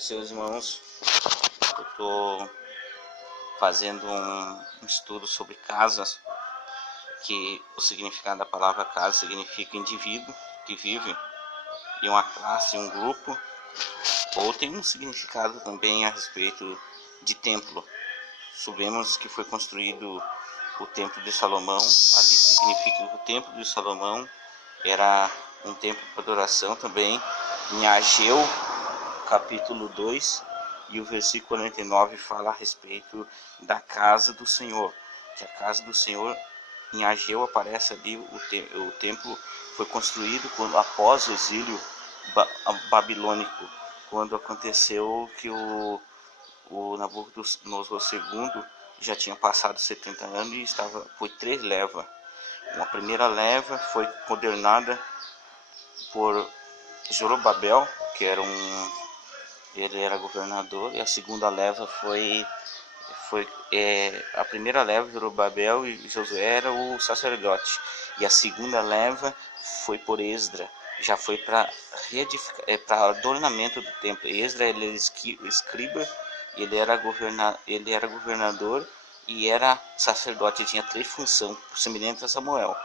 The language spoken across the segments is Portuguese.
Seus irmãos, eu estou fazendo um estudo sobre casas, que o significado da palavra casa significa indivíduo que vive em uma classe, um grupo, ou tem um significado também a respeito de templo. Sabemos que foi construído o templo de Salomão, ali significa que o templo de Salomão era um templo para adoração também. Em Ageu, capítulo 2, e o versículo 49 fala a respeito da casa do Senhor, que a casa do Senhor em Ageu aparece ali. O templo foi construído após o exílio babilônico, quando aconteceu que o Nabucodonosor II já tinha passado 70 anos e foi 3 levas. Uma primeira leva foi coordenada por Zorobabel, que ele era governador, e a segunda leva a primeira leva, Zorobabel e Josué, era o sacerdote, e a segunda leva foi por Esdra, já foi para adornamento do templo. Esdra, ele era escriba, ele era governador e era sacerdote, tinha 3 funções semelhantes a Samuel.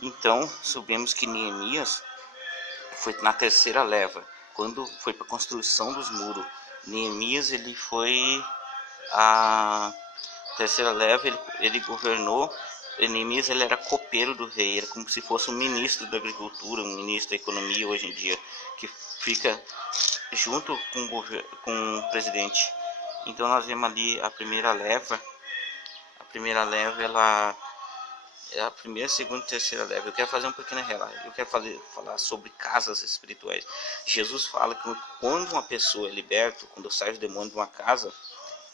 Então sabemos que Neemias foi na terceira leva, quando foi para a construção dos muros. Neemias, ele foi a terceira leva, ele governou. Neemias, ele era copeiro do rei, era como se fosse um ministro da agricultura, um ministro da economia hoje em dia, que fica junto com o presidente. Então nós vemos ali a primeira leva, ela é a primeira, segunda e terceira leva. Eu quero fazer um pequeno relato. Eu quero falar sobre casas espirituais. Jesus fala que quando uma pessoa é liberta, quando sai o demônio de uma casa,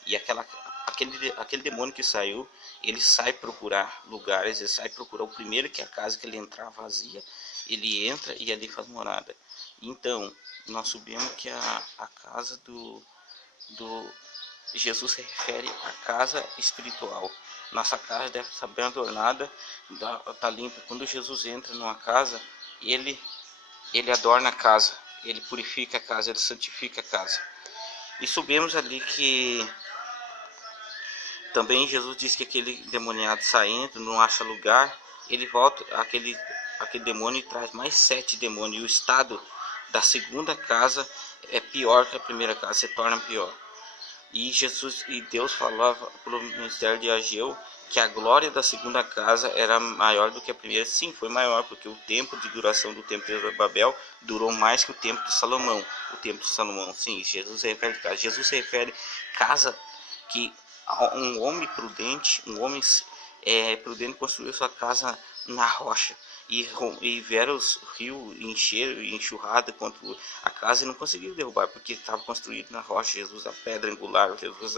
e aquele demônio que saiu, ele sai procurar lugares, ele sai procurar o primeiro que é a casa que ele entrar vazia, ele entra e ali faz morada. Então, nós sabemos que a casa do Jesus se refere à casa espiritual. Nossa casa deve estar bem adornada, está limpa. Quando Jesus entra numa casa, ele adorna a casa, ele purifica a casa, ele santifica a casa. E sabemos ali que também Jesus diz que aquele demoniado saindo, não acha lugar, ele volta, aquele demônio traz mais 7 demônios, e o estado da segunda casa é pior que a primeira casa, se torna pior. E Deus falava pelo ministério de Ageu que a glória da segunda casa era maior do que a primeira. Sim, foi maior, porque o tempo de duração do templo de Zorobabel durou mais que o templo de Salomão. O templo de Salomão, sim, Jesus se refere a casa. Jesus se refere a casa que um homem prudente, prudente construiu sua casa na rocha. E vieram os rios enxurrada contra a casa e não conseguiram derrubar, porque estava construído na rocha. Jesus, a pedra angular, Jesus,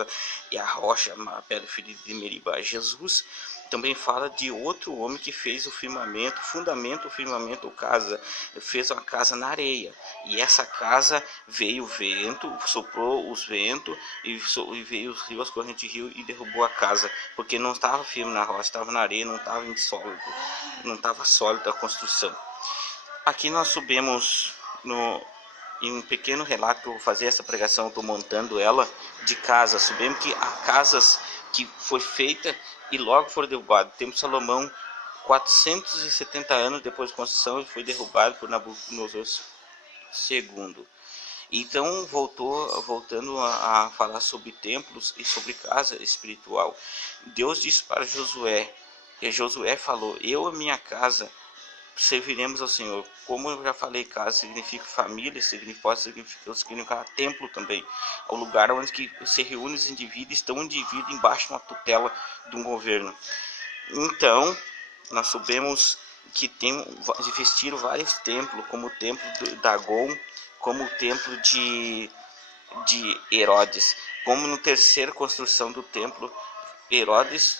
e a rocha, a pedra ferida de Meribá. Jesus também fala de outro homem que fez o firmamento, fundamento, o firmamento, casa, fez uma casa na areia, e essa casa veio o vento, soprou os ventos, e veio os rios, as correntes de rio, e derrubou a casa, porque não estava firme na rocha, estava na areia, não estava em sólido, não estava sólida a construção. Aqui nós subimos em um pequeno relato que eu vou fazer essa pregação, estou montando ela de casa. Sabemos que há casas que foi feita e logo foram derrubadas. O templo de Salomão, 470 anos depois da construção, foi derrubado por Nabucodonosor II. Então, voltando a falar sobre templos e sobre casa espiritual, Deus disse para Josué, e Josué falou: eu e minha casa serviremos ao Senhor. Como eu já falei, casa significa família, pode significar templo também. É o lugar onde que se reúnem os indivíduos, estão indivíduos embaixo de uma tutela de um governo. Então, nós sabemos que existiram vários templos, como o templo de Dagon, como o templo de Herodes. Como na terceira construção do templo, Herodes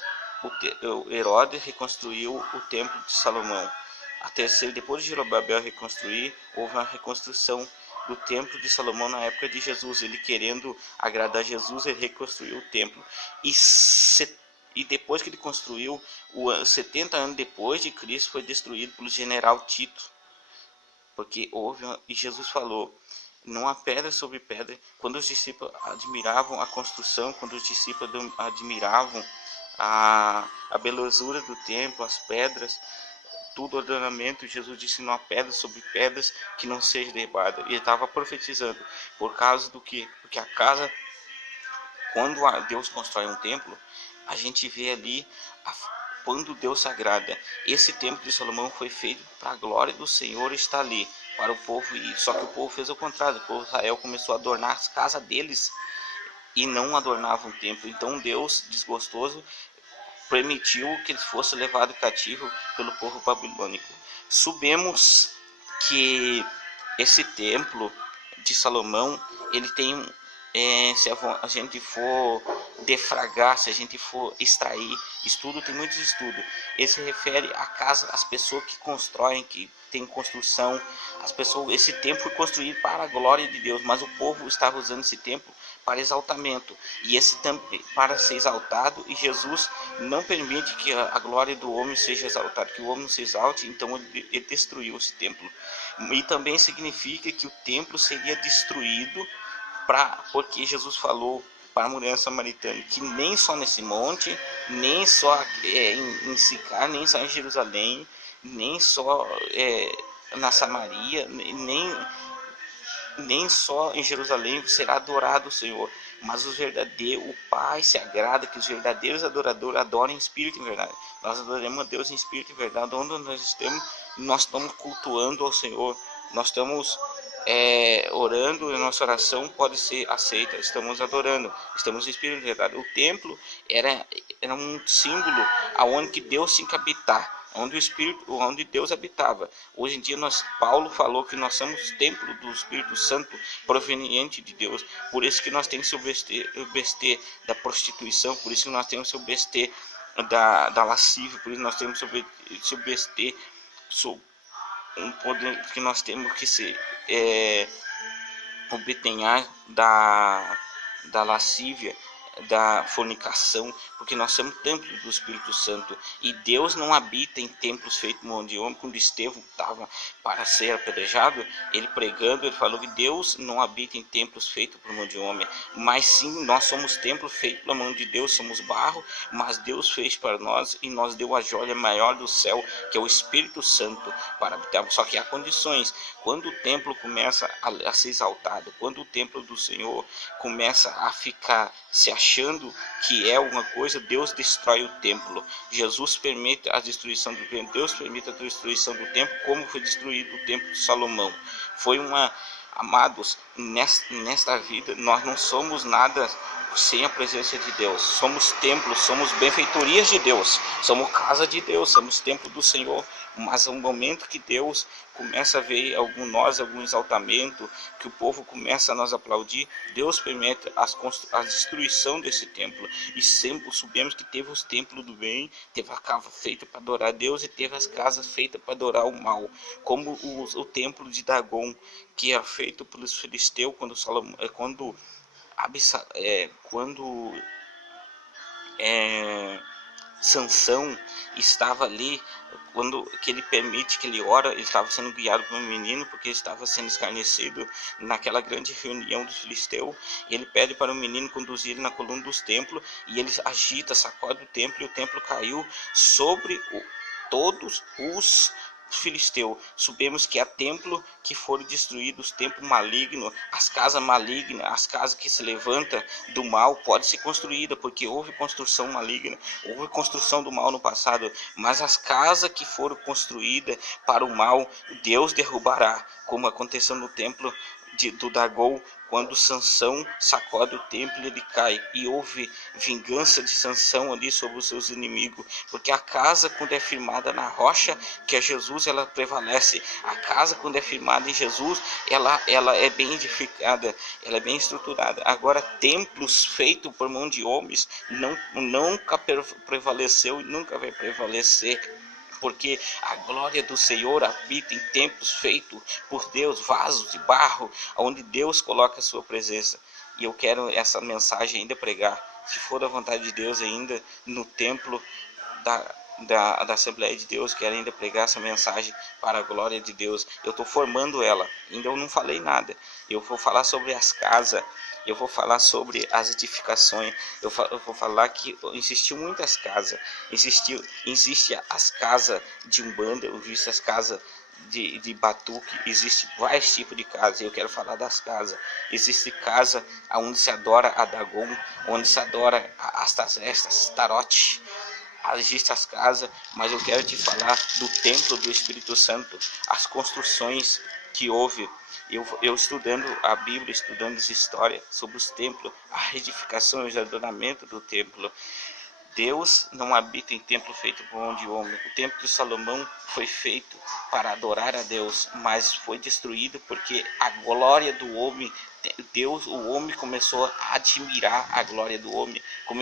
reconstruiu o templo de Salomão. A terceira, depois de Zorobabel reconstruir, houve uma reconstrução do templo de Salomão na época de Jesus. Ele, querendo agradar a Jesus, ele reconstruiu o templo. E depois que ele construiu, 70 anos depois de Cristo, foi destruído pelo general Tito. Porque e Jesus falou: não há pedra sobre pedra. Quando os discípulos admiravam a construção, quando os discípulos admiravam a belezura do templo, as pedras, tudo ordenamento, Jesus disse: não há pedra sobre pedras que não seja derribada. E ele estava profetizando por causa do que? Porque a casa, quando Deus constrói um templo, a gente vê ali quando Deus se agrada. Esse templo de Salomão foi feito para a glória do Senhor estar ali, para o povo ir. Só que o povo fez o contrário. O povo de Israel começou a adornar as casas deles e não adornavam o templo. Então Deus, desgostoso, permitiu que ele fosse levado cativo pelo povo babilônico. Sabemos que esse templo de Salomão, ele tem, se a gente for defragar, se a gente for extrair estudo, tem muitos estudos. Ele se refere à casa, às pessoas que constroem, que tem construção, as pessoas. Esse templo foi construído para a glória de Deus, mas o povo estava usando esse templo para exaltamento, e esse também para ser exaltado, e Jesus não permite que a glória do homem seja exaltada, que o homem se exalte. Então ele destruiu esse templo. E também significa que o templo seria destruído porque Jesus falou para a mulher samaritana que nem só nesse monte, nem só em Sicar, nem só em Jerusalém, nem só na Samaria, nem só em Jerusalém será adorado o Senhor, mas o Pai se agrada que os verdadeiros adoradores adorem em espírito e em verdade. Nós adoramos a Deus em espírito e em verdade. Onde nós estamos cultuando ao Senhor, nós estamos orando, e nossa oração pode ser aceita. Estamos adorando, estamos em espírito e em verdade. O templo era um símbolo aonde que Deus tinha que habitar, onde Deus habitava. Hoje em dia Paulo falou que nós somos templo do Espírito Santo proveniente de Deus. Por isso que nós temos que se abster da prostituição, por isso que nós temos que se abster da lascívia, por isso nós temos que se abster um poder que nós temos que se obtenhar da lascívia, da fornicação, porque nós somos templo do Espírito Santo, e Deus não habita em templos feitos por mão de homem. Quando Estevão estava para ser apedrejado, ele pregando, ele falou que Deus não habita em templos feitos por mão de homem, mas sim nós somos templos feitos pela mão de Deus, somos barro, mas Deus fez para nós e nos deu a joia maior do céu, que é o Espírito Santo, para habitar. Só que há condições. Quando o templo começa a ser exaltado, quando o templo do Senhor começa a ficar se achando que é alguma coisa, Deus destrói o templo. Jesus permite a destruição do templo, Deus permite a destruição do templo, como foi destruído o templo de Salomão. Amados, nesta vida nós não somos nada sem a presença de Deus. Somos templos, somos benfeitorias de Deus, somos casa de Deus, somos templo do Senhor. Mas no momento que Deus começa a ver algum exaltamento, que o povo começa a nos aplaudir, Deus permite a destruição desse templo. E sempre sabemos que teve os templos do bem, teve a casa feita para adorar a Deus e teve as casas feitas para adorar o mal, como o templo de Dagon, que era feito pelos filisteus quando Sansão estava ali, quando que ele permite que ele ora, ele estava sendo guiado por um menino, porque ele estava sendo escarnecido naquela grande reunião dos filisteus, e ele pede para o menino conduzir ele na coluna dos templos, e ele agita, sacode o templo, e o templo caiu sobre todos os filisteu. Sabemos que há templo que foram destruídos, templo maligno, as casas malignas, as casas que se levantam do mal pode ser construída, porque houve construção maligna, houve construção do mal no passado, mas as casas que foram construídas para o mal, Deus derrubará, como aconteceu no templo do Dagon, quando Sansão sacode o templo, ele cai, e houve vingança de Sansão ali sobre os seus inimigos, porque a casa, quando é firmada na rocha, que é Jesus, ela prevalece. A casa, quando é firmada em Jesus, ela é bem edificada, ela é bem estruturada. Agora, templos feitos por mão de homens nunca prevaleceu e nunca vai prevalecer, porque a glória do Senhor habita em templos feitos por Deus, vasos de barro, onde Deus coloca a sua presença. E eu quero essa mensagem ainda pregar, se for da vontade de Deus, ainda no templo da Assembleia de Deus, quero ainda pregar essa mensagem para a glória de Deus. Eu estou formando ela, ainda eu não falei nada. Eu vou falar sobre as casas, eu vou falar sobre as edificações, eu vou falar que existiu muitas casas, existe as casas de Umbanda, eu vi as casas de batuque, existe vários tipos de casas. Eu quero falar das casas. Existe casa onde se adora a Dagon, onde se adora estas tarote. Existem as casas, mas eu quero te falar do templo do Espírito Santo, as construções que houve. Eu estudando a Bíblia, estudando as histórias sobre os templos, a edificação e o adornamento do templo. Deus não habita em templo feito por mão de homem. O templo de Salomão foi feito para adorar a Deus, mas foi destruído porque a glória do homem, o homem começou a admirar a glória do homem,